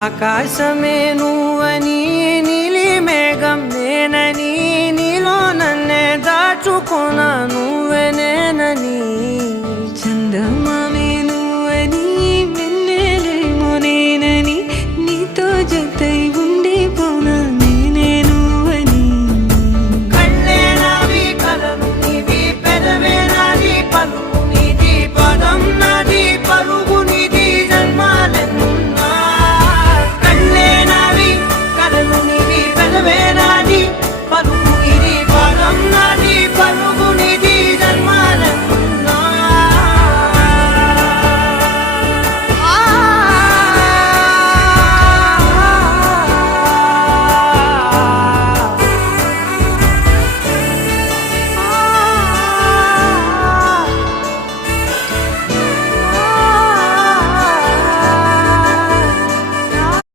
ఆకాశమే నువ్వని నీలి మేఘం నేనని నీలో నన్నే దాచుకున్నా నువ్వే నేనని చందమా